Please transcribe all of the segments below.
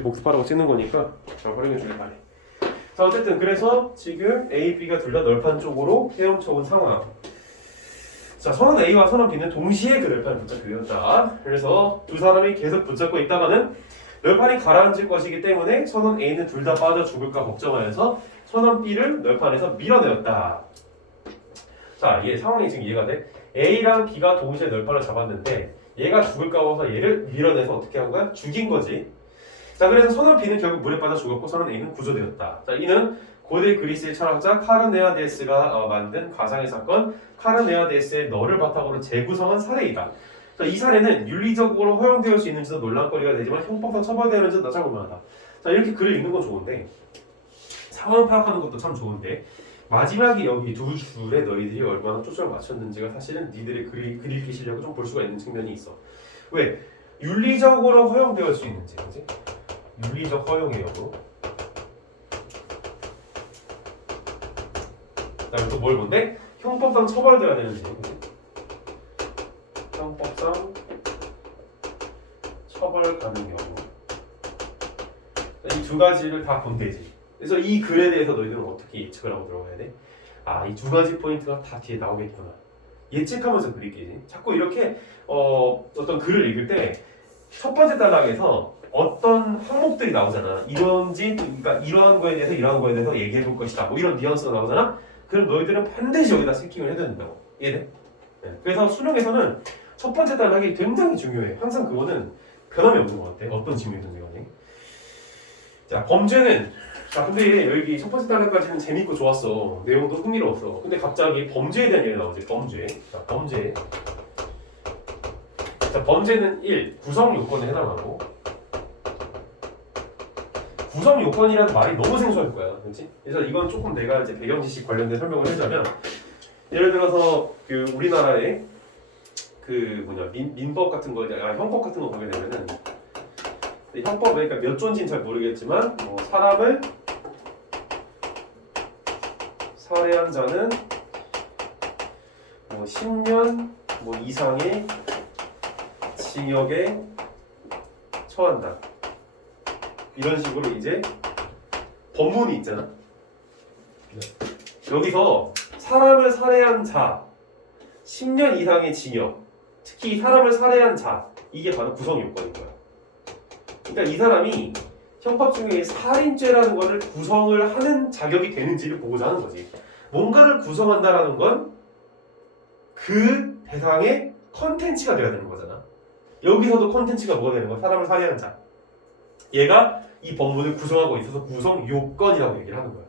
복습하라고 찍는 거니까 잘 활용해 주길 바래. 자, 어쨌든 그래서 지금 A, B가 둘 다 널판 쪽으로 헤엄쳐 온 상황. 자, 선원 A와 선원 B는 동시에 그 널판을 붙잡게 되었다. 그래서 두 사람이 계속 붙잡고 있다가는 널판이 가라앉을 것이기 때문에 선원 A는 둘 다 빠져 죽을까 걱정하여서 선원 B를 널판에서 밀어내었다. 자, 이게 상황이 지금 이해가 돼? A랑 B가 동시에 널판을 잡았는데 얘가 죽을까 봐서 얘를 밀어내서 어떻게 한 거야? 죽인 거지. 자, 그래서 선원 B는 결국 물에 빠져 죽었고 선원 A는 구조되었다. 자, 이는 고대 그리스의 철학자 카르네아데스가 만든 가상의 사건 카르네아데스의 너를 바탕으로 재구성한 사례이다. 자, 이 사례는 윤리적으로 허용되을 수 있는지도 논란거리가 되지만 형법상 처벌되는지도 나잘 볼만하다. 자, 이렇게 글을 읽는 건 좋은데 상황 파악하는 것도 참 좋은데 마지막에 여기 두 줄에 너희들이 얼마나 초점을 맞췄는지가 사실은 니들의 글 읽기 실력을 좀 볼 수가 있는 측면이 있어. 왜? 윤리적으로 허용되을 수 있는지, 그지? 윤리적 허용의 여부. 그다음에 또 뭘 본데? 형법상 처벌돼야 되는지, 그지? 형법상 처벌 가능 여부. 이 두 가지를 다 본대지. 그래서 이 글에 대해서 너희들은 어떻게 예측을 하고 들어가야 돼? 아, 이 두 가지 포인트가 다 뒤에 나오겠구나. 예측하면서 글 읽기지. 자꾸 이렇게 어떤 글을 읽을 때 첫 번째 단락에서 어떤 항목들이 나오잖아. 이런지, 그러니까 이러한 거에 대해서 이러한 거에 대해서 얘기해 볼 것이다. 뭐 이런 뉘앙스가 나오잖아. 그럼 너희들은 반드시 여기다 체킹을 해야 된다고. 이해돼? 네. 그래서 수능에서는 첫 번째 단락이 굉장히 중요해. 항상 그거는 변함이 없는 것 같아. 어떤 질문이든지 간에. 자, 범죄는 자, 근데 여기 첫 번째 단락까지는 재밌고 좋았어. 내용도 흥미로웠어. 근데 갑자기 범죄에 대한 얘기가 나오지. 범죄. 자, 범죄. 자, 범죄는 1. 구성 요건에 해당하고 구성 요건이라는 말이 너무 생소할 거야. 그렇지? 그래서 이건 조금 내가 이제 배경 지식 관련된 설명을 하자면 예를 들어서 그 우리나라의 그 민법 같은 거, 형법 같은 거 보게 되면은 형법 그러니까 몇 조인지는 잘 모르겠지만 뭐 사람을 살해한 자는 뭐 10년 뭐 이상의 징역에 처한다. 이런 식으로 이제 법문이 있잖아. 여기서 사람을 살해한 자 10년 이상의 징역, 특히 사람을 살해한 자, 이게 바로 구성 요건인 거야. 그러니까 이 사람이 형법 중에 살인죄라는 것을 구성을 하는 자격이 되는지를 보고자 하는 거지. 뭔가를 구성한다라는 건 그 대상의 컨텐츠가 돼야 되는 거잖아. 여기서도 컨텐츠가 뭐가 되는 거야? 사람을 살해한 자. 얘가 이 법문을 구성하고 있어서 구성 요건이라고 얘기를 하는 거야.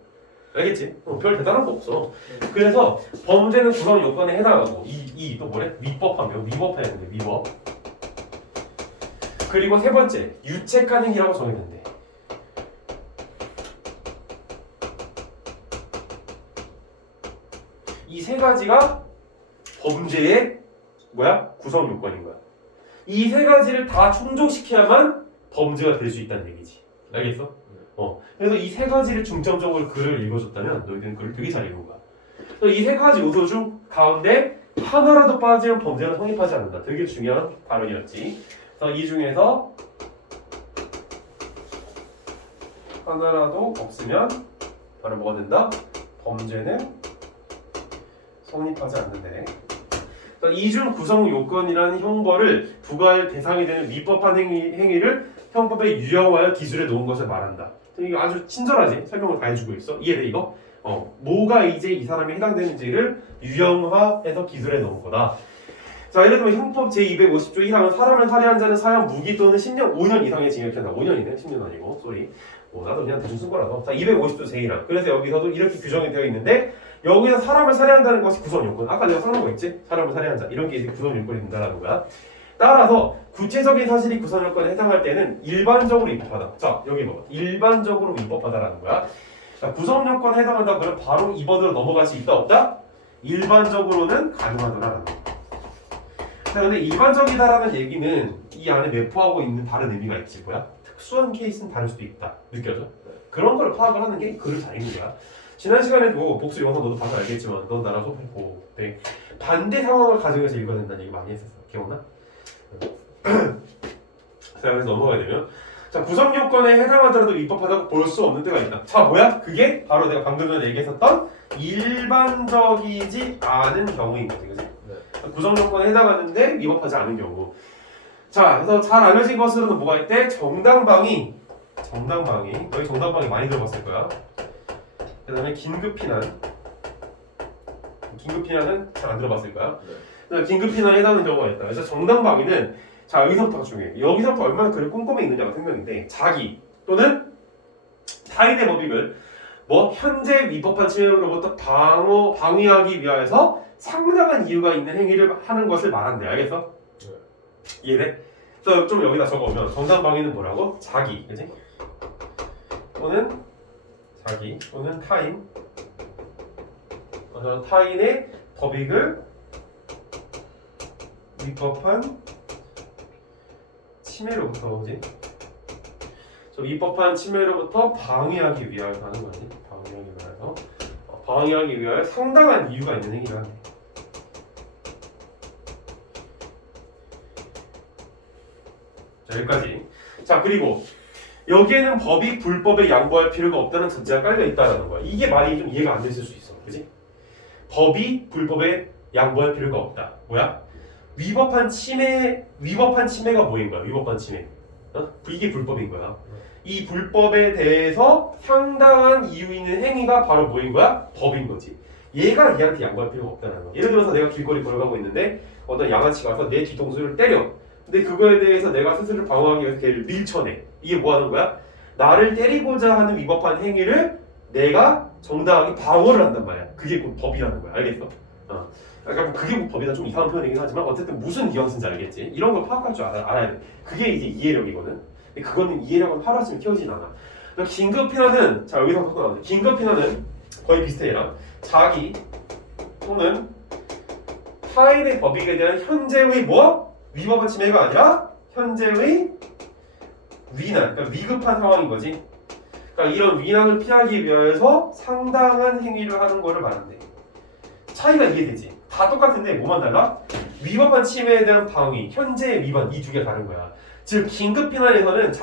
알겠지? 별 대단한 거 없어. 그래서 범죄는 구성 요건에 해당하고 이 또 뭐래? 위법하면 위법해야 되는데 위법. 그리고 세 번째 유책한 행위라고 정했는데 이 세 가지가 범죄의 구성 요건인 거야. 이 세 가지를 다 충족시켜야만 범죄가 될 수 있다는 얘기지. 알겠어? 그래서 이 세 가지를 중점적으로 글을 읽어줬다면 너희들은 글을 되게 잘 읽은 거야. 그래서 이 세 가지 요소 중 가운데 하나라도 빠지면 범죄는 성립하지 않는다. 되게 중요한 발언이었지. 그래서 이 중에서 하나라도 없으면 바로 뭐가 된다? 범죄는 성립하지 않는데. 이중 구성 요건이라는 형벌을 부과할 대상이 되는 위법한 행위를 형법에 유형화하여 기술에 놓은 것을 말한다. 이거 아주 친절하지? 설명을 다 해주고 있어. 이해돼 이거? 뭐가 이제 이 사람에 해당되는지를 유형화해서 기술에 놓은 거다. 자, 예를 들면 형법 제250조 1항은 사람을 살해한 자는 사형 무기 또는 10년, 5년 이상의 징역이 한다. 5년이네. 10년 아니고. 쏘리. 나도 그냥 대충 쓴 거라서. 자, 250조 제1항. 그래서 여기서도 이렇게 규정이 되어 있는데 여기서 사람을 살해한다는 것이 구성 요건. 아까 내가 써놓은 거 있지? 사람을 살해한 자. 이런 게 이제 구성 요건이 된다는 거야. 따라서 구체적인 사실이 구성 요건에 해당할 때는 일반적으로 위법하다. 자, 여기 봐봐. 일반적으로 위법하다라는 거야. 자, 구성 요건에 해당한다 그러면 바로 2번으로 넘어갈 수 있다 없다? 일반적으로는 가능하더라라는 거야. 자, 근데 일반적이다라는 얘기는 이 안에 내포하고 있는 다른 의미가 있지. 특수한 케이스는 다를 수도 있다. 느껴져? 그런 걸 파악을 하는 게 글을 잘 읽는 거야. 지난 시간에도 복수 영상 너도 봐서 알겠지만 넌 나랑 소통했고 반대 상황을 가정해서 읽어야 된다는 얘기 많이 했었어. 기억나? 자, 그래서 넘어가야 되면 자, 구성 요건에 해당하더라도 위법하다고 볼 수 없는 때가 있다. 자, 뭐야? 그게 바로 내가 방금 전에 얘기했었던 일반적이지 않은 경우인 거지, 그지? 네. 구성 요건에 해당하는데 위법하지 않은 경우. 자, 그래서 잘 알려진 것으로는 뭐가 있대? 정당방위. 너희 정당방위 많이 들어봤을 거야. 그 다음에 긴급피난은 잘 안 들어봤을 거야. 네. 긴급피난에 해당하는 경우가 있다. 그래서 정당방위는 자, 여기서부터가 중요해. 여기서부터 얼마나 글을 꼼꼼히 읽느냐가 생각인데, 자기 또는 타인의 법익을 현재 위법한 침해로부터 방위하기 위하여서 상당한 이유가 있는 행위를 하는 것을 말한대. 알겠어? 이해돼? 그래서 좀 여기다 적어오면 정당방위는 뭐라고? 자기, 그지? 또는 타인, 타인의 법익을 위법한 침해로부터, 그지? 위법한 침해로부터 방위하기 위하여 하는 거지. 방위하기 위하여 상당한 이유가 있는 행위를 하네. 자, 여기까지. 자, 그리고 여기에는 법이 불법에 양보할 필요가 없다는 전제가 깔려 있다라는 거야. 이게 말이 좀 이해가 안 됐을 수 있어, 그지? 법이 불법에 양보할 필요가 없다. 뭐야? 위법한 침해가 뭐인 거야? 위법한 침해. 이게 불법인 거야. 이 불법에 대해서 상당한 이유 있는 행위가 바로 뭐인 거야? 법인 거지. 얘가 얘한테 양보할 필요가 없다는 거야. 예를 들어서 내가 길거리 걸어가고 있는데 어떤 양아치가 와서 내 뒤통수를 때려. 근데 그거에 대해서 내가 스스로를 방어하기 위해서 걔를 밀쳐내. 이게 뭐 하는 거야? 나를 때리고자 하는 위법한 행위를 내가 정당하게 방어를 한단 말이야. 그게 곧 법이라는 거야. 알겠어? 그러니까 그게 곧 법이다. 좀 이상한 표현이긴 하지만 어쨌든 무슨 뉘앙스인지 알겠지? 이런 걸 파악할 줄 알아야 돼. 그게 이제 이해력이거든. 근데 그거는 이해력은 하루아침에 키워지진 않아. 그러니까 긴급피난은 자 여기서 또 나오네. 긴급피난은 거의 비슷해 얘랑. 자기 또는 타인의 법익에 대한 현재의 위법한 침해가 아니라 현재의 위난, 그러니까 위급한 상황인 거지. 그러니까 이런 위난을 피하기 위해서 상당한 행위를 하는 거를 말한대. 차이가 이해되지? 다 똑같은데 뭐만 달라? 위법한 침해에 대한 방위, 현재의 위반 이 두 개 다른 거야. 즉 긴급피난에서는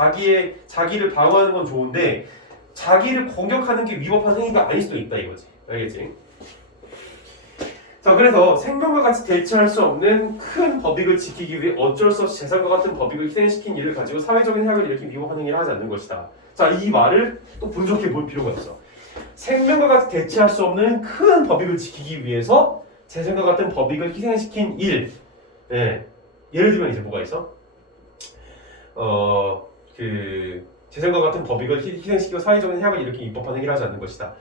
자기를 방어하는 건 좋은데 자기를 공격하는 게 위법한 행위가 아닐 수도 있다 이거지. 알겠지? 자, 그래서 생명과 같이 대체할 수 없는 큰 법익을 지키기 위해 어쩔 수 없이 재산과 같은 법익을 희생시킨 일을 가지고 사회적인 해악을 일으킨 위법한 행위를 하지 않는 것이다. 자, 이 말을 또 분석해 볼 필요가 있어. 생명과 같이 대체할 수 없는 큰 법익을 지키기 위해서 재산과 같은 법익을 희생시킨 일. 네. 예를 들면 이제 뭐가 있어? 재산과 같은 법익을 희생시키고 사회적인 해악을 일으킨 위법한 행위를 하지 않는 것이다.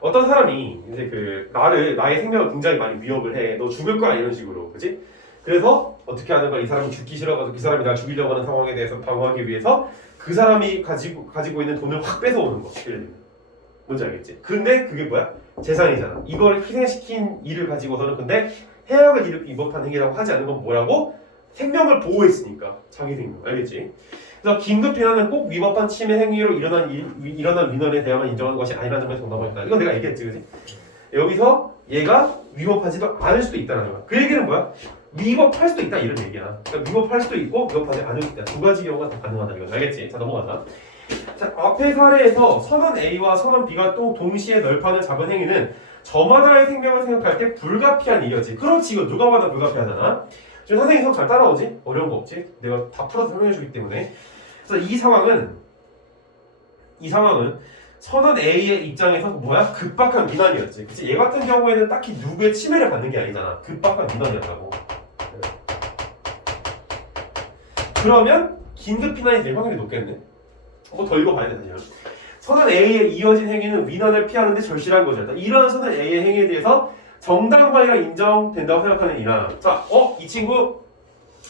어떤 사람이 이제 나의 생명을 굉장히 많이 위협을 해. 너 죽을 거야 이런 식으로, 그렇지? 그래서 어떻게 하는 거야? 이 사람이 죽기 싫어가지고 그 사람이 나 죽이려고 하는 상황에 대해서 방어하기 위해서 그 사람이 가지고 있는 돈을 확 뺏어오는 거. 뭔지 알겠지? 근데 그게 뭐야? 재산이잖아. 이걸 희생시킨 일을 가지고서는 근데 해악을 일으킨 위법한 행위라고 하지 않는 건 뭐라고? 생명을 보호했으니까 자기 생명. 알겠지? 그래서 긴급피난은 꼭 위법한 침해 행위로 일어난 민원에 대해만 인정하는 것이 아니라는 점에서 정답하겠다. 이건 내가 얘기했지, 그지? 여기서 얘가 위법하지도 않을 수도 있다는 거야. 그 얘기는 뭐야? 위법할 수도 있다 이런 얘기야. 그러니까 위법할 수도 있고 위법하지 않을 수도 있다. 두 가지 경우가 다 가능하다 이거. 알겠지? 자, 넘어가자. 자, 앞의 사례에서 선언 A와 선언 B가 또 동시에 널판을 잡은 행위는 저마다의 생명을 생각할 때 불가피한 일이었지. 그렇지, 이거 누가 봐도 불가피하잖아. 지금 선생님 수업 잘 따라오지? 어려운 거 없지? 내가 다 풀어서 설명해 주기 때문에. 그래서 이 상황은 선언 A의 입장에서 뭐야? 급박한 민원이었지. 그치? 얘 같은 경우에는 딱히 누구의 침해를 받는 게 아니잖아. 급박한 민원이었다고. 그러면 긴급 피난이 될 확률이 높겠네. 더 읽어봐야 돼, 사실. 선언 A의 이어진 행위는 민원을 피하는데 절실한 거죠. 이런 선언 A의 행위에 대해서 정당방위가 인정된다고 생각하는 이나. 자, 이 친구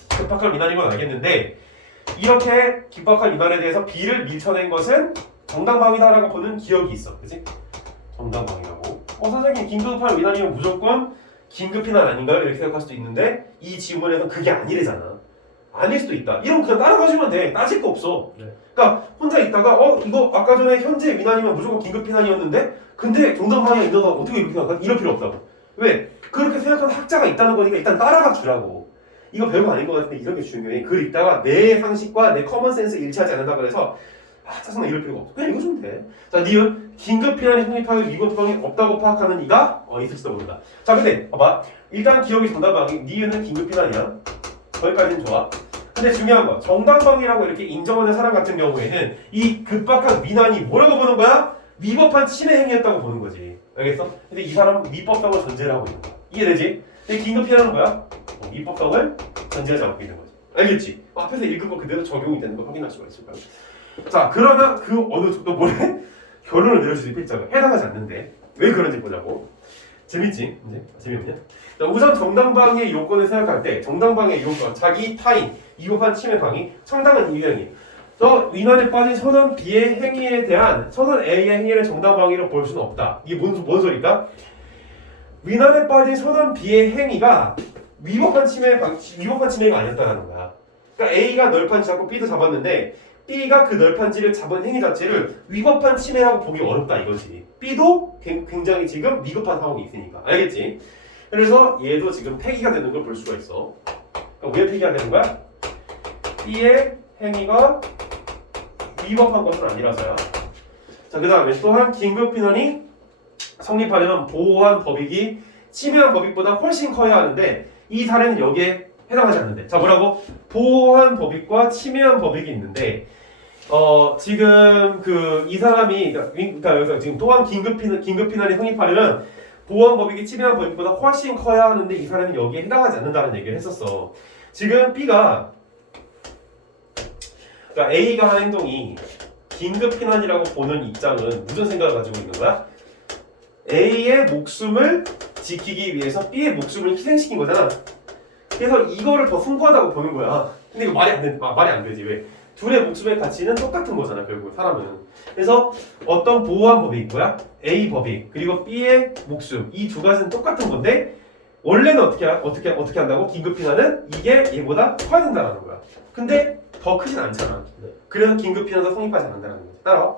급박한 민원인 건 알겠는데 이렇게 급박한 민원에 대해서 B를 밀쳐낸 것은 정당방위다라고 보는 기억이 있어. 그치? 정당방위라고. 선생님 긴급한 민원이면 무조건 긴급피난 아닌가요? 이렇게 생각할 수도 있는데 이 지문에서 그게 아니래잖아. 아닐 수도 있다. 이러면 그냥 따라가주면 돼. 따질 거 없어. 네. 그러니까 혼자 있다가 이거 아까 전에 현재 민원이면 무조건 긴급피난이었는데 근데 정당방위가 인정하고 어떻게 이렇게 생각하? 이럴 필요 없다고. 왜? 그렇게 생각하는 학자가 있다는 거니까 일단 따라가 주라고. 이거 별거 아닌 것 같은데 이런 게 중요해. 글 읽다가 내 상식과 내 커먼센스 일치하지 않는다 그래서 짜증나 이럴 필요가 없어. 그냥 읽어주면 돼. 자, 니은 긴급 피난이 성립하여 위법성이 없다고 파악하는 이가 있을지도 모른다. 자, 근데 봐봐. 일단 기억이 정당방위. 니은은 긴급 피난이야. 거기까지는 좋아. 근데 중요한 거 정당방위라고 이렇게 인정하는 사람 같은 경우에는 이 급박한 민환이 뭐라고 보는 거야? 위법한 침해 행위였다고 보는 거지. 알겠어? 근데 이 사람은 위법성을 전제를 하고 있는 거야. 이해되지? 근데 긴급 피난은 뭐야? 위법성을 전제하지 않고 있는 거지. 알겠지? 앞에서 읽은 거 그대로 적용이 되는 거 확인할 수가 있을 거야. 자, 그러나 그 어느 정도 뭐래? 결론을 내릴 수 있는 필자가 해당하지 않는데 왜 그런지 보자고. 재밌지? 이제 재미없냐? 자, 우선 정당방위의 요건을 생각할 때 정당방위의 요건, 자기 타인, 위법한 침해 방위, 청당한 이유행위. 또 위난에 빠진 선원 B의 행위에 대한 선원 A의 행위를 정당방위로 볼 수는 없다. 이게 뭔 소리일까? 위난에 빠진 선원 B의 행위가 위법한 침해가 아니었다는 거야. 그러니까 A가 널판지 잡고 B도 잡았는데 B가 그 널판지를 잡은 행위 자체를 위법한 침해라고 보기 어렵다 이거지. B도 굉장히 지금 위급한 상황이 있으니까. 알겠지? 그래서 얘도 지금 폐기가 되는 걸 볼 수가 있어. 그러니까 왜 폐기가 되는 거야? B의 행위가 위법한 것은 아니라서야. 자, 그 다음에 또한 긴급피난이 성립하려면 보호한 법익이 침해한 법익보다 훨씬 커야 하는데 이 사례는 여기에 해당하지 않는데. 자, 뭐라고? 보호한 법익과 침해한 법익이 있는데 지금 이 사람이 그러니까 여기서 지금 또한 긴급피난이 성립하려면 보호한 법익이 침해한 법익보다 훨씬 커야 하는데 이 사람이 여기에 해당하지 않는다는 얘기를 했었어. 지금 B가 그러니까 A가 한 행동이 긴급피난이라고 보는 입장은 무슨 생각을 가지고 있는 거야? A의 목숨을 지키기 위해서 B의 목숨을 희생시킨 거잖아. 그래서 이거를 더 숭고하다고 보는 거야. 근데 이거 말이 안 되지. 왜? 둘의 목숨의 가치는 똑같은 거잖아, 결국 사람은. 그래서 어떤 보호한 법이 있고요. A 법이 그리고 B의 목숨 이 두 가지는 똑같은 건데 원래는 어떻게 한다고? 긴급피난은 이게 얘보다 커야 된다는 거야. 근데 더 크진 않잖아. 그래서 긴급피난도 성립하지 않는다는 거지. 따라와.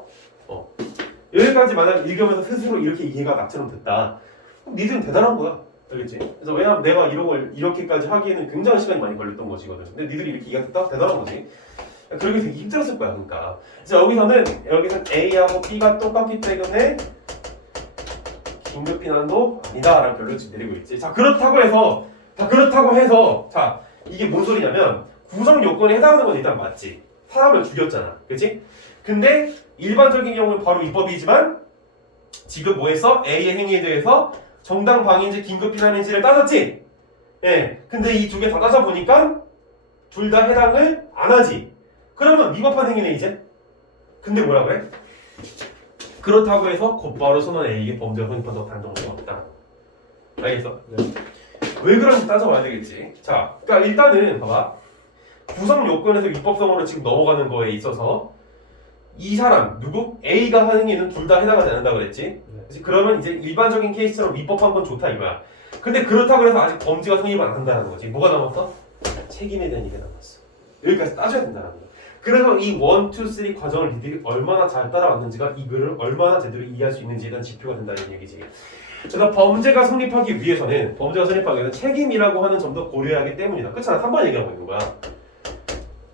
여기까지 만약 읽으면서 스스로 이렇게 이해가 나처럼 됐다. 그럼 니들은 대단한 거야. 알겠지? 그래서 왜냐면 내가 이런 걸 이렇게까지 하기에는 굉장히 시간이 많이 걸렸던 것이거든. 근데 니들이 이렇게 이해가 됐다? 대단한 거지. 그러기 되게 힘들었을 거야, 그러니까. 그래서 여기서는 A하고 B가 똑같기 때문에 긴급피난도 아니다라는 결론을 지금 내리고 있지. 자, 그렇다고 해서 자, 이게 뭔 소리냐면 구성 요건에 해당하는 건 일단 맞지. 사람을 죽였잖아, 그렇지? 근데 일반적인 경우는 바로 위법이지만 지금 뭐 했어? A의 행위에 대해서 정당방위인지 긴급피난인지를 따졌지? 예. 근데 이 두 개 다 따져보니까 둘 다 해당을 안 하지. 그러면 위법한 행위네 이제. 근데 뭐라 그래? 그렇다고 해서 곧바로 선언 A에게 범죄가 성립한다고 단정할 수가 없다. 알겠어? 네. 왜 그런지 따져봐야 되겠지. 자, 그러니까 일단은 봐봐. 구성 요건에서 위법성으로 지금 넘어가는 거에 있어서 이 사람 누구? A가 한 행위는 둘 다 해당하지 않는다 그랬지. 그치? 그러면 이제 일반적인 케이스처럼 위법한 건 좋다 이거야. 근데 그렇다고 해서 아직 범죄가 성립을 안 한다는 거지. 뭐가 남았어? 책임에 대한 얘기가 남았어. 여기까지 따져야 된다는 거야. 그래서 이 1, 2, 3 과정을 니들이 얼마나 잘 따라왔는지가 이 글을 얼마나 제대로 이해할 수 있는지에 대한 지표가 된다는 얘기지. 그래서 범죄가 성립하기 위해서는 책임이라고 하는 점도 고려해야 하기 때문이다. 그렇잖아. 3번 얘기하고 있는 거야.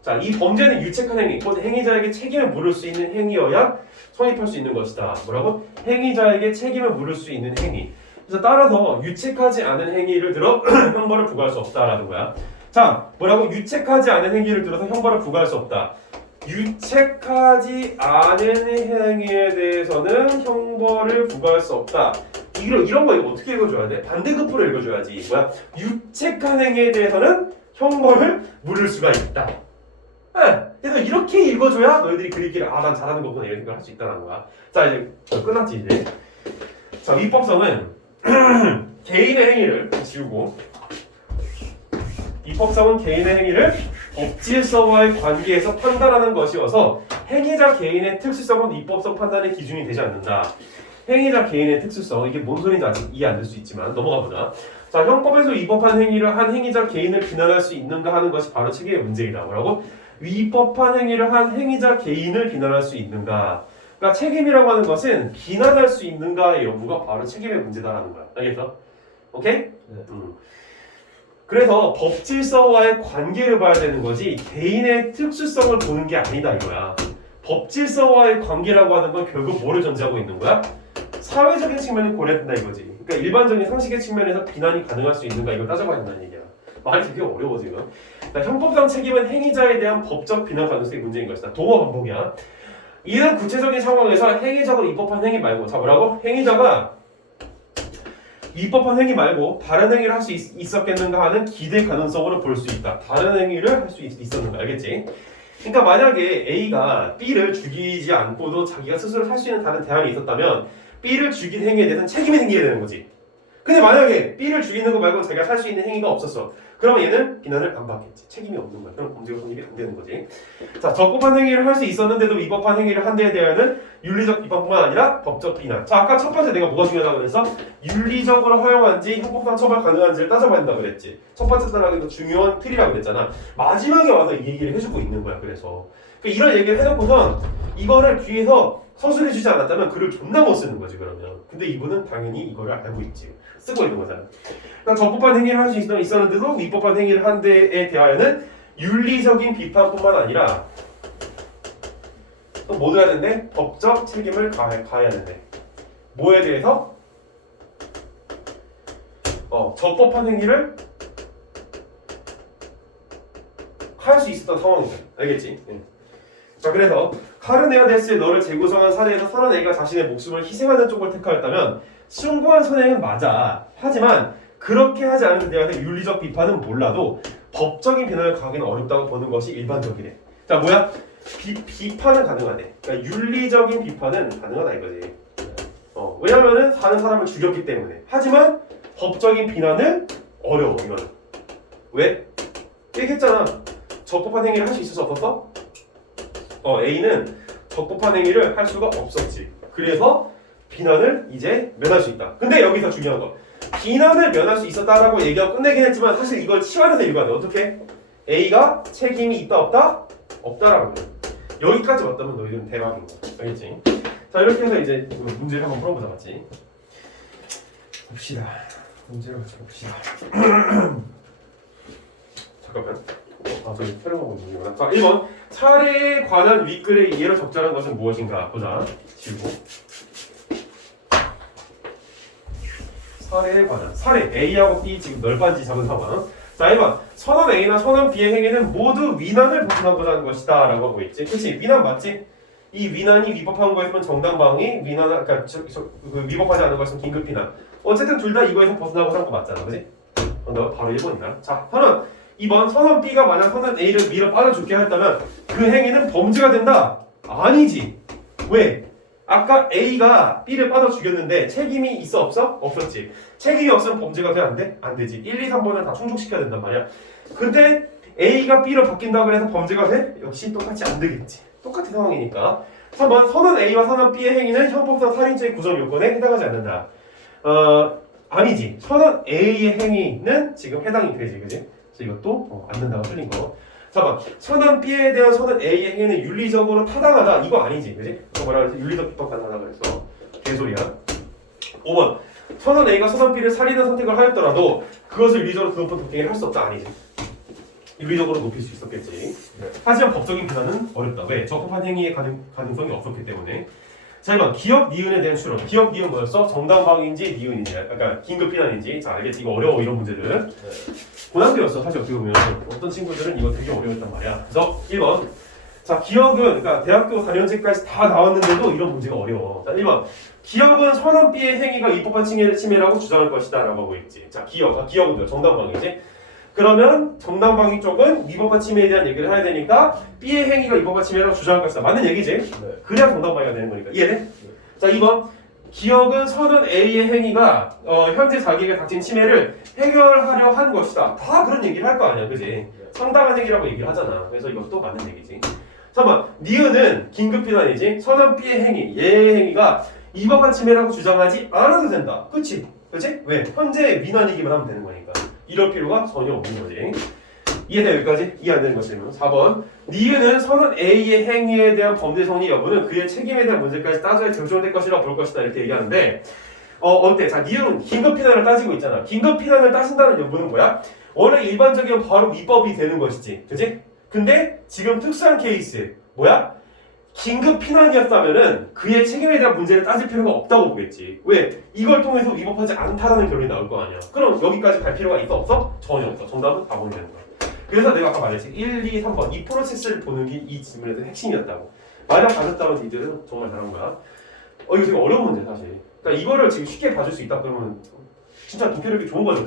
자, 이 범죄는 유책한 행위, 곧 행위자에게 책임을 물을 수 있는 행위여야 성립할 수 있는 것이다. 뭐라고? 행위자에게 책임을 물을 수 있는 행위. 그래서 따라서 유책하지 않은 행위를 들어 형벌을 부과할 수 없다라는 거야. 자, 뭐라고? 유책하지 않은 행위를 들어서 형벌을 부과할 수 없다. 유책하지 않은 행위에 대해서는 형벌을 부과할 수 없다. 이런 거 이거 어떻게 읽어줘야 돼? 반대급부로 읽어줘야지. 뭐야? 유책한 행위에 대해서는 형벌을 물을 수가 있다. 네. 그래서 이렇게 읽어줘야 너희들이 글 읽기를 난 잘하는 거구나 이런 생각을 할 수 있다는 거야. 자, 이제 끝났지 이제. 자, 위법성은 개인의 행위를 지우고 위법성은 개인의 행위를 법질서와의 관계에서 판단하는 것이어서 행위자 개인의 특수성은 위법성 판단의 기준이 되지 않는다. 행위자 개인의 특수성, 이게 뭔 소리인지 아직 이해 안 될 수 있지만 넘어가 보자. 자, 형법에서 위법한 행위를 한 행위자 개인을 비난할 수 있는가 하는 것이 바로 책임의 문제이다. 뭐라고? 위법한 행위를 한 행위자 개인을 비난할 수 있는가. 그러니까 책임이라고 하는 것은 비난할 수 있는가의 여부가 바로 책임의 문제다라는 거야. 알겠어? 오케이? 네. 그래서 법 질서와의 관계를 봐야 되는 거지 개인의 특수성을 보는 게 아니다 이거야. 법 질서와의 관계라고 하는 건 결국 뭐를 전제하고 있는 거야? 사회적인 측면을 고려해야 된다 이거지. 그러니까 일반적인 상식의 측면에서 비난이 가능할 수 있는가 이걸 따져봐야 된다는 얘기야. 말이 되게 어려워 지금. 그러니까 형법상 책임은 행위자에 대한 법적 비난 가능성이 문제인 것이다. 동어 반복이야. 이런 구체적인 상황에서 행위적으로 입법한 행위 말고 자 뭐라고? 행위자가 입법한 행위 말고 다른 행위를 할 수 있었겠는가 하는 기대 가능성으로 볼 수 있다. 다른 행위를 할 수 있었는가 알겠지? 그러니까 만약에 A가 B를 죽이지 않고도 자기가 스스로 살 수 있는 다른 대안이 있었다면 B를 죽인 행위에 대해서는 책임이 생겨야 되는 거지. 근데 만약에 B를 죽이는 거 말고 자기가 살 수 있는 행위가 없었어. 그러면 얘는 비난을 안 받겠지. 책임이 없는 거야. 그럼 범죄가 성립이 안 되는 거지. 자, 적법한 행위를 할 수 있었는데도 위법한 행위를 한 데에 대하여는 윤리적 비판뿐만 아니라 법적 비난. 자, 아까 첫 번째 내가 뭐가 중요하다고 그랬어? 윤리적으로 허용한지 형법상 처벌 가능한지를 따져봐야 된다고 그랬지. 첫 번째 단락이 더 중요한 틀이라고 그랬잖아. 마지막에 와서 이 얘기를 해주고 있는 거야. 그래서 그러니까 이런 얘기를 해놓고선 이거를 뒤에서 서술해주지 않았다면 글을 존나 못 쓰는 거지 그러면. 근데 이분은 당연히 이거를 알고 있지. 쓰고 있는 거잖아. 그러니까 적법한 행위를 할 수 있었는데도 위법한 행위를 한 데에 대하여는 윤리적인 비판뿐만 아니라 또 뭐 해야 된대? 법적 책임을 가해야 된대. 뭐에 대해서? 적법한 행위를 할 수 있었던 상황이다. 알겠지? 네. 자, 그래서 카르네아데스의 너를 재구성한 사례에서 선언 A가 자신의 목숨을 희생하는 쪽을 택하였다면 숭고한 선행은 맞아. 하지만 그렇게 하지 않은 데 대해서 윤리적 비판은 몰라도 법적인 비난을 가하기는 어렵다고 보는 것이 일반적이래. 자, 뭐야? 비판은 가능하네. 그러니까 윤리적인 비판은 가능하다 이거지. 왜냐면은 사는 사람을 죽였기 때문에. 하지만 법적인 비난은 어려워 이거는. 왜? 얘기했잖아. 적법한 행위를 할 수 있어서 없었어? A는 적법한 행위를 할 수가 없었지. 그래서 비난을 이제 면할 수 있다. 근데 여기서 중요한 거. 비난을 면할 수 있었다라고 얘기하고 끝내긴 했지만 사실 이걸 치환해서 읽어야 돼. 어떻게? A가 책임이 있다 없다? 없다라고 그래. 여기까지 왔다면 너희들은 대박인 거야. 알겠지? 자, 이렇게 해서 이제 문제를 한번 풀어보자 맞지? 봅시다. 문제를 같이 봅시다. 잠깐만. 저기 촬영하고 있는 거구나. 자, 1번. 사례에 관한 윗글의 이해로 적절한 것은 무엇인가? 보자. 지우고. 사례에 관한. 사례. A하고 B 지금 널빤지 잡은 상황. 자, 1번. 선언 A나 선언 B의 행위는 모두 위난을 벗어나고자 하는 것이다. 라고 하고 있지. 그치? 위난 맞지? 이 위난이 위법한 거였으면 정당방위, 그러니까 위법하지 않은 거였으면 긴급비난. 어쨌든 둘 다 이거에서 벗어나고자 하는 거 맞잖아. 그치? 너 바로 1번이다. 자, 선언. 2번 선언 B가 만약 선언 A를 밀어 빠져 죽게 했다면 그 행위는 범죄가 된다? 아니지. 왜? 아까 A가 B를 빠져 죽였는데 책임이 있어 없어? 없었지. 책임이 없으면 범죄가 돼? 안 돼? 안 되지. 1, 2, 3번을 다 충족시켜야 된단 말이야. 근데 A가 B로 바뀐다고 해서 범죄가 돼? 역시 똑같이 안 되겠지. 똑같은 상황이니까. 3번 선언 A와 선언 B의 행위는 형법상 살인죄의 구성 요건에 해당하지 않는다. 아니지. 선언 A의 행위는 지금 해당이 되지. 그지? 그래서 이것도 안 된다고 틀린 거. 잠깐. 선언 B에 대한 선언 A의 행위는 윤리적으로 타당하다. 이거 아니지. 그지? 이거 뭐라 그랬어? 윤리적 비판 가능하다 그랬어. 개소리야. 5번. 선언 A가 선언 B를 살리는 선택을 하였더라도 그것을 윤리적으로 그 높은 독행을 할 수 없다. 아니지. 윤리적으로 높일 수 있었겠지. 하지만 법적인 비난은 어렵다. 왜? 적법한 행위의 가능성이 없었기 때문에. 자, 2번. 기업 니은에 대한 추론. 기업 니은 뭐였어? 정당방위인지 니은인지. 그러니까 긴급 비난인지. 자, 알겠지? 이거 어려워 이런 문제들. 고난도였어. 사실 어떻게 보면 어떤 친구들은 이거 되게 어려웠단 말이야. 그래서 1번. 자, 기업은 그러니까 대학교 4년제까지 다 나왔는데도 이런 문제가 어려워. 자, 1번. 기업은 선언 B의 행위가 위법한 침해라고 주장할 것이다 라고 하고 있지. 자, 기업은 뭐야? 정당방위지. 그러면 정당방위 쪽은 위법한 침해에 대한 얘기를 해야 되니까 B의 행위가 위법한 침해라고 주장할 것이다. 맞는 얘기지? 네. 그래야 정당방위가 되는 거니까. 이해돼? 네. 자, 2번. 기업은 선언 A의 행위가 현재 자기에게 닥친 침해를 해결하려 한 것이다. 다 그런 얘기를 할 거 아니야. 그지? 네. 상당한 행위라고 얘기를 하잖아. 그래서 이것도 맞는 얘기지. 3번. 니은은 긴급비난이지. 선언 B의 행위, 얘의 행위가 위법한 침해라고 주장하지 않아도 된다. 그치? 그치? 왜? 현재 민환이기만 하면 되는 거니까. 이럴 필요가 전혀 없는 거지. 이해돼 여기까지? 이해 안 되는 것이면 4번. 니은은 선언 A의 행위에 대한 범죄 성립 여부는 그의 책임에 대한 문제까지 따져야 결정될 것이라고 볼 것이다 이렇게 얘기하는데 어때? 자, 니은은 긴급 피난을 따지고 있잖아. 긴급 피난을 따진다는 여부는 뭐야? 원래 일반적이면 바로 위법이 되는 것이지, 그지? 근데 지금 특수한 케이스 뭐야? 긴급 피난이었다면은 그의 책임에 대한 문제를 따질 필요가 없다고 보겠지. 왜? 이걸 통해서 위법하지 않다라는 결론이 나올 거 아니야. 그럼 여기까지 갈 필요가 있어? 없어? 전혀 없어. 정답은 4번이 되는 거야. 그래서 내가 아까 말했지. 1, 2, 3번 이 프로세스를 보는 게 이 질문에서 핵심이었다고. 만약 받았다면 니들은 정말 잘한 거야. 이거 되게 어려운 문제 사실. 그러니까 이거를 지금 쉽게 봐줄 수 있다 그러면 진짜 독해력이 좋은 거죠.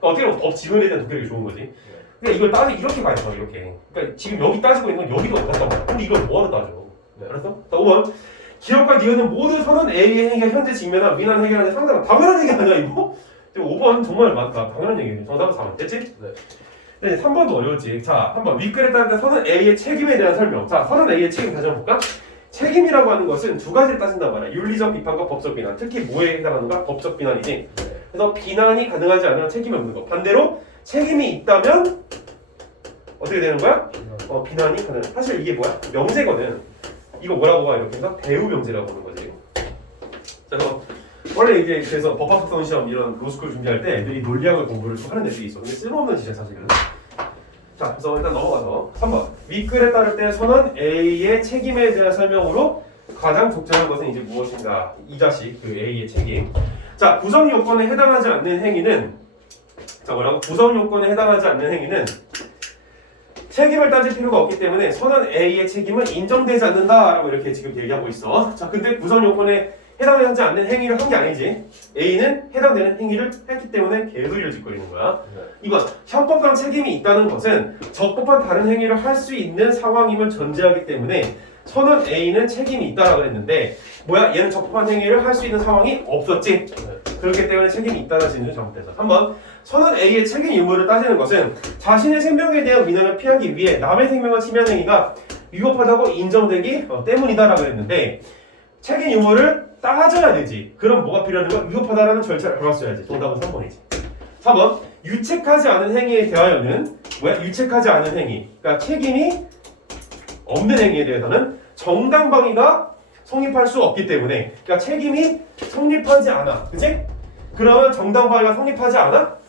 어떻게 보면 법 지문에 대한 독해력이 좋은 거지. 근데 이걸 이렇게 가야 돼. 이렇게. 그러니까 지금 여기 따지고 있는 건 여기도 없었단 말이야. 근데 이걸 뭐하러 따져? 네, 알았어? 자, 5번. 기억과 니은은 모두 선언 A의 행위가 현재 직면한 위난 해결하는 상당한 당연한 얘기 아니야 이거? 5번 정말 맞다. 당연한 얘기네. 정답은 4번. 됐지? 네. 3번도 어려웠지. 자, 한번 윗글에 따른 선언 A의 책임에 대한 설명. 자, 선언 A의 책임 다시 한번 볼까? 책임이라고 하는 것은 두 가지를 따진단 말이야. 윤리적 비판과 법적 비난. 특히 뭐에 해당하는가? 법적 비난이지. 그래서 비난이 가능하지 않으면 책임이 없는 거. 반대로 책임이 있다면 어떻게 되는 거야? 비난이 가능. 사실 이게 뭐야? 명제거든. 이거 뭐라고 봐? 이렇게 해서 배우 명제라고 하는 거지. 그래서 원래 이게 그래서 법학학선 시험 이런 로스쿨 준비할 때 애들이 논리학을 공부를 좀 하는 애들이 있어. 근데 쓸모없는 짓이야 사실은. 자, 그래서 일단 넘어가서 3번 윗글에 따를 때 선언 A의 책임에 대한 설명으로 가장 적절한 것은 이제 무엇인가? 이 자식 그 A의 책임. 자, 구성 요건에 해당하지 않는 행위는 자 뭐라고? 구성 요건에 해당하지 않는 행위는 책임을 따질 필요가 없기 때문에 선언 A의 책임은 인정되지 않는다라고 이렇게 지금 얘기하고 있어. 자, 근데 구성 요건에 해당하지 않는 행위를 한 게 아니지. A는 해당되는 행위를 했기 때문에 개소리를 짓거리는 거야. 이건 형법상 책임이 있다는 것은 적법한 다른 행위를 할 수 있는 상황임을 전제하기 때문에 선언 A는 책임이 있다라고 했는데 뭐야? 얘는 적법한 행위를 할 수 있는 상황이 없었지. 그렇기 때문에 책임이 있다는 진술이 잘못돼서 3번 선언 A의 책임 유무를 따지는 것은 자신의 생명에 대한 위난을 피하기 위해 남의 생명을 침해하는 행위가 위법하다고 인정되기 때문이다라고 했는데 책임 유무를 따져야 되지. 그럼 뭐가 필요하는 거야? 위법하다라는 절차를 밟았어야지. 정답은 3번이지. 4번 유책하지 않은 행위에 대하여는 뭐야? 유책하지 않은 행위. 그러니까 책임이 없는 행위에 대해서는 정당방위가 성립할 수 없기 때문에 그러니까 책임이 성립하지 않아. 그치? 그러면 정당방위가 성립하지 않아?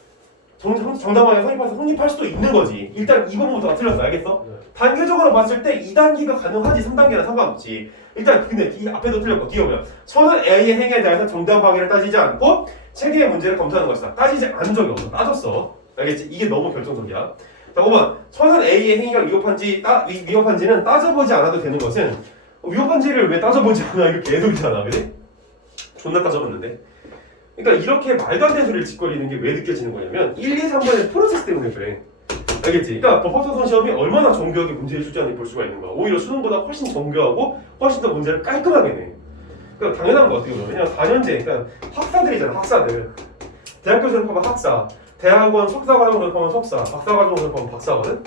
정당방위가 성립할 수도 있는 거지. 일단 이 부분부터가 틀렸어. 알겠어? 단계적으로 봤을 때 2단계가 가능하지 3단계는 상관없지. 일단 근데 이 앞에도 틀렸고 뒤에 보면 선언 A의 행위에 대해서 정당방위를 따지지 않고 책임의 문제를 검토하는 것이다. 따지지 않은 적이 없어. 따졌어. 알겠지? 이게 너무 결정적이야. 자, 5번 선언 A의 행위가 위법한지는 따져보지 않아도 되는 것은 위법한지를 왜 따져보지 않아? 이거 개소리잖아. 그지? 존나 따져봤는데. 그러니까 이렇게 말도 안 되는 소리를 짓거리는 게 왜 느껴지는 거냐면 1, 2, 3번의 프로세스 때문에 그래. 알겠지? 그러니까 법학사선 시험이 얼마나 정교하게 문제를 출제하는지 볼 수가 있는 거야. 오히려 수능보다 훨씬 정교하고 훨씬 더 문제를 깔끔하게 내. 그러니까 당연한 거 어떻게 보면 왜냐면 4년제 그러니까 학사들이잖아. 학사들. 대학교 졸업하면 학사, 대학원 석사과정 졸업하면 석사, 박사과정 졸업하면 박사거든.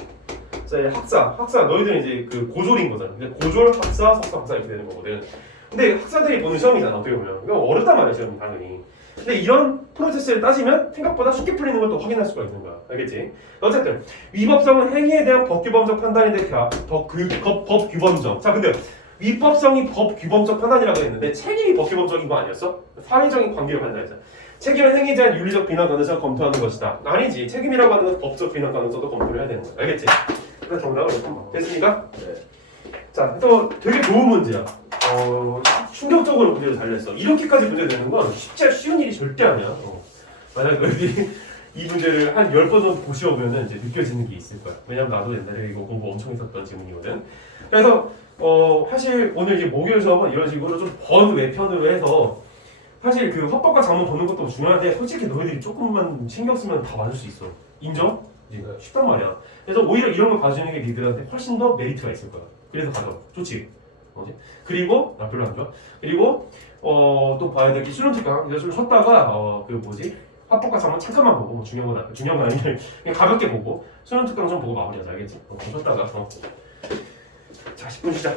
학사 너희들은 이제 그 고졸인 거잖아. 고졸, 학사, 석사, 박사 이렇게 되는 거거든. 근데 학사들이 보는 시험이잖아. 어떻게 보면 이거 어렵단 말이야 시험이 당연히. 근데 이런 프로세스를 따지면 생각보다 쉽게 풀리는 걸 또 확인할 수가 있는 거야. 알겠지? 어쨌든 위법성은 행위에 대한 법규범적 판단에 대해 법규범적. 자, 근데 위법성이 법규범적 판단이라고 했는데 책임이 법규범적인 거 아니었어? 사회적인 관계를 판단했잖아. 책임은 행위에 대한 윤리적 비난 가능성을 검토하는 것이다. 아니지. 책임이라고 하는 것은 법적 비난 가능성도 검토를 해야 되는 거야. 알겠지? 그래서 정답을 됐습니까? 네. 자, 또 되게 좋은 문제야. 충격적으로 문제를 잘 냈어. 이렇게까지 문제 내는 건 쉬운 일이 절대 아니야. 만약 너희들이 이 문제를 한 10번 정도 보시오면은 이제 느껴지는 게 있을 거야. 왜냐면 나도 옛날에 이거 공부 엄청 했었던 지문이거든. 그래서 사실 오늘 이제 목요일 수업은 이런 식으로 좀 번외편으로 해서 사실 그 헌법과 장문 보는 것도 중요한데 솔직히 너희들이 조금만 신경 쓰면 다 맞을 수 있어. 인정? 쉽단 말이야. 그래서 오히려 이런 걸 봐주는 게 니들한테 훨씬 더 메리트가 있을 거야. 그래서 가져. 좋지? 그리고 별로 안 좋아. 그리고 또 봐야 될 게 수능 특강. 이제 좀 쉬었다가 그 뭐지? 합법과 장문 잠깐만 보고 뭐 중요한 건 아니면 그냥 가볍게 보고 수능 특강 좀 보고 마무리하자. 알겠지? 좀 쉬었다가 자 10분 쉬자.